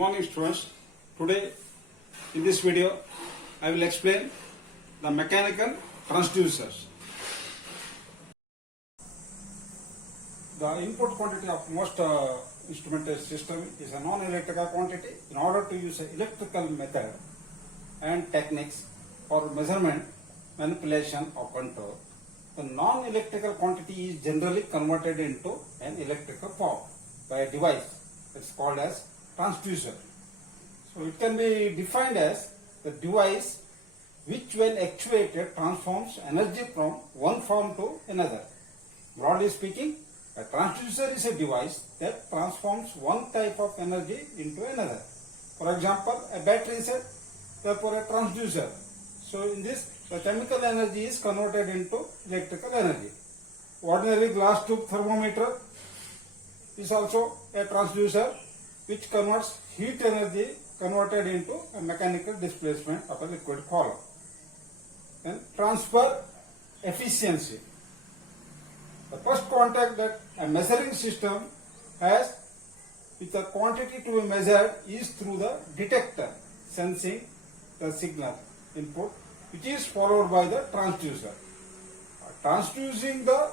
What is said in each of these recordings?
morning, students. Today in this video I will explain the mechanical transducers. The input quantity of most instrumentation system is a non-electrical quantity. In order to use electrical method and techniques for measurement, manipulation or control, the non-electrical quantity is generally converted into an electrical form by a device. It's called as transducer. So it can be defined as the device which, when actuated, transforms energy from one form to another. Broadly speaking, a transducer is a device that transforms one type of energy into another. For example, a battery is therefore a transducer. So in this, the chemical energy is converted into electrical energy. Ordinary glass tube thermometer is also a transducer which converts heat energy converted into a mechanical displacement of a liquid column. Then transfer efficiency. The first contact that a measuring system has with the quantity to be measured is through the detector sensing the signal input, which is followed by the transducer. Transducing the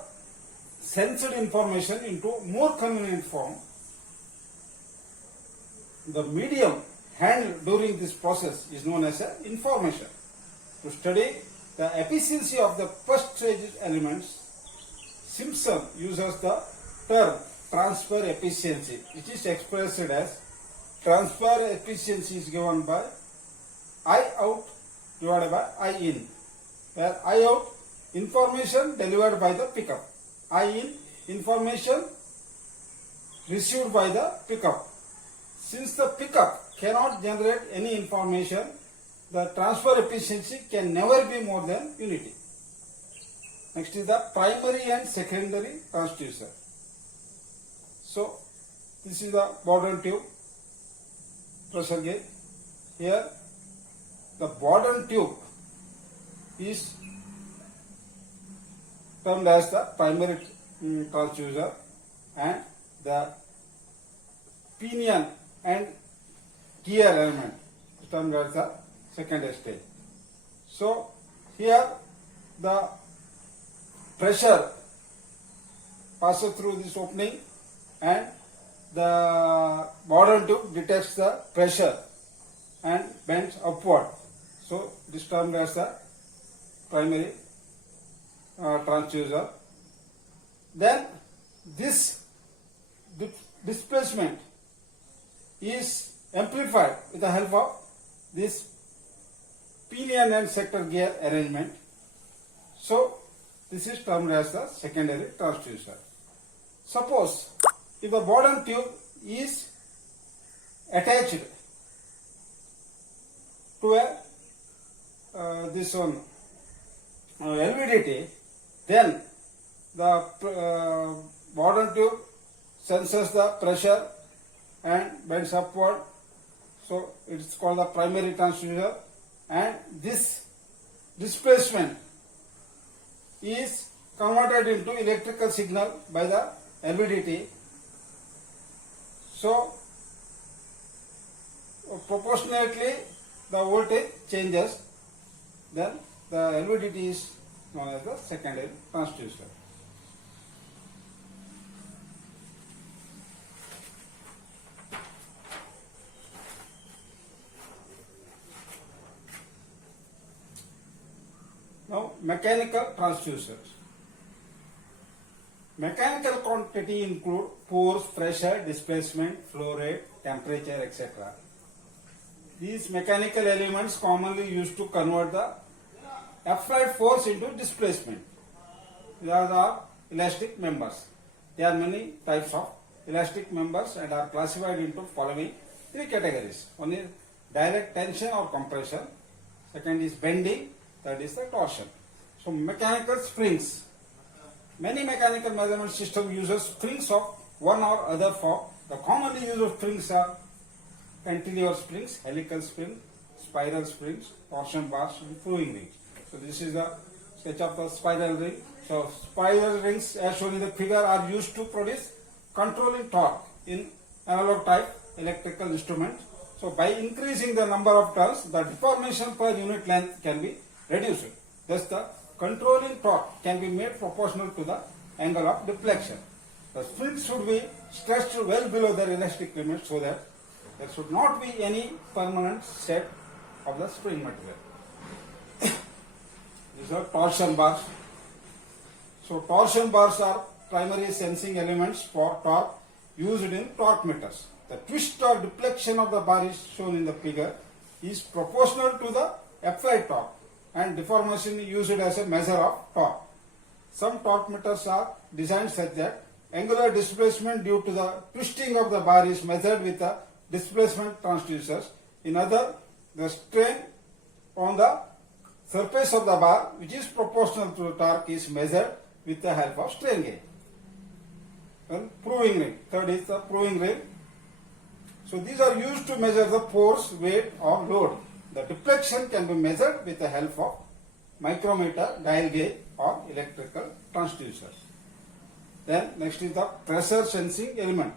sensed information into more convenient form. The medium handled during this process is known as information. To study the efficiency of the first stage elements, Simpson uses the term transfer efficiency, which is expressed as transfer efficiency is given by I out divided by I in, where I out information delivered by the pickup, I in information received by the pickup. Since the pickup cannot generate any information, the transfer efficiency can never be more than unity. Next is the primary and secondary transducer. So this is the Bourdon tube pressure gauge. Here the Bourdon tube is termed as the primary transducer, and the pinion and gear element is termed as the secondary stage. So here the pressure passes through this opening and the Bourdon tube detects the pressure and bends upward. So this is termed as the primary transducer. Then this displacement is amplified with the help of this pinion and sector gear arrangement. So this is termed as the secondary transducer. Suppose if the Bourdon tube is attached to a this one LVDT, then the Bourdon tube senses the pressure and bends upward. So it's called the primary transducer, and this displacement is converted into electrical signal by the LVDT. So proportionately the voltage changes, then the LVDT is known as the secondary transducer. Now, mechanical transducers. Mechanical quantity include force, pressure, displacement, flow rate, temperature, etc. These mechanical elements commonly used to convert the applied force into displacement. These are the elastic members. There are many types of elastic members and are classified into following three categories. One is direct tension or compression. Second is bending. Third is the torsion. So mechanical springs. Many mechanical measurement system uses springs of one or other form. The commonly used springs are cantilever springs, helical springs, spiral springs, torsion bars, and proving rings. So this is the sketch of the spiral ring. So spiral rings, as shown in the figure, are used to produce controlling torque in analog type electrical instrument. So by increasing the number of turns, the deformation per unit length can be reduced. Thus the controlling torque can be made proportional to the angle of deflection. The springs should be stretched well below their elastic limit so that there should not be any permanent set of the spring material. These are torsion bars. So torsion bars are primary sensing elements for torque used in torque meters. The twist or deflection of the bar is shown in the figure is proportional to the applied torque, and deformation is used as a measure of torque. Some torque meters are designed such that angular displacement due to the twisting of the bar is measured with the displacement transducers. In other, the strain on the surface of the bar, which is proportional to the torque, is measured with the help of strain gauge. Well, proving ring. Third is the proving ring. So these are used to measure the force, weight or load. The deflection can be measured with the help of micrometer, dial gauge or electrical transducers. Then next is the pressure sensing element.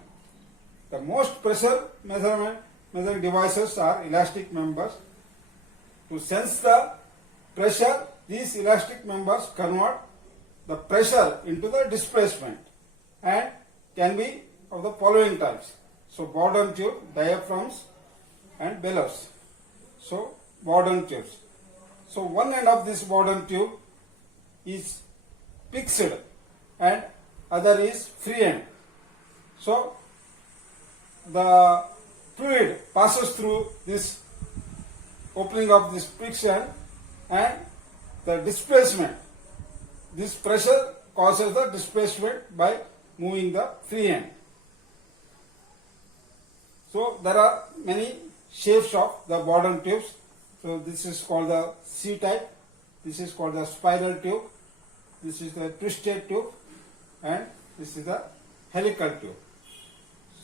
The most pressure measuring devices are elastic members. To sense the pressure, these elastic members convert the pressure into the displacement and can be of the following types. So Bourdon tube, diaphragms and bellows. So Bourdon tubes. So one end of this Bourdon tube is fixed and other is free end. So the fluid passes through this opening of this fixed end, and the displacement, this pressure causes the displacement by moving the free end. So there are many shapes of the Bourdon tubes. So this is called the C type, this is called the spiral tube, this is the twisted tube, and this is the helical tube.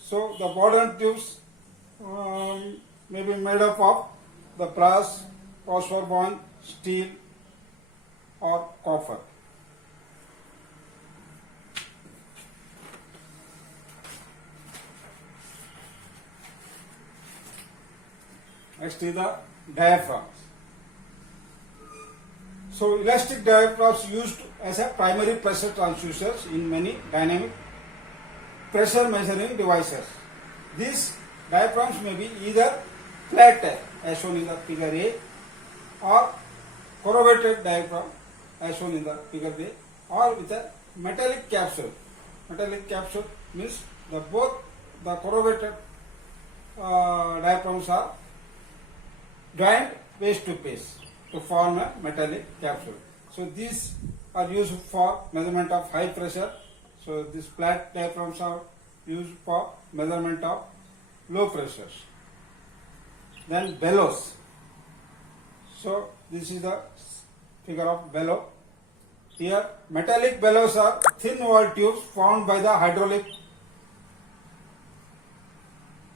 So the Bourdon tubes may be made up of the brass, phosphor bond, steel or copper. Next is the diaphragms. So elastic diaphragms used as a primary pressure transducers in many dynamic pressure measuring devices. These diaphragms may be either flat type as shown in the figure A or corrugated diaphragm as shown in the figure B, or with a metallic capsule. Metallic capsule means both the corrugated diaphragms are joined face to face to form a metallic capsule. So these are used for measurement of high pressure. So these flat diaphragms are used for measurement of low pressures. Then bellows. So this is the figure of bellow. Here metallic bellows are thin wall tubes formed by the hydraulic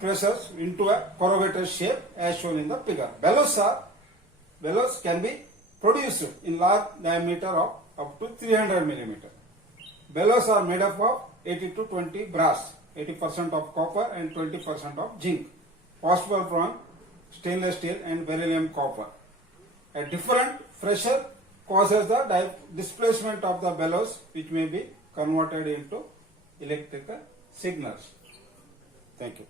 pressures into a corrugated shape as shown in the figure. Bellows can be produced in large diameter of up to 300 mm. Bellows are made up of 80 to 20 brass, 80% of copper and 20% of zinc, phosphor bronze, stainless steel and beryllium copper. A different pressure causes the displacement of the bellows, which may be converted into electrical signals. Thank you.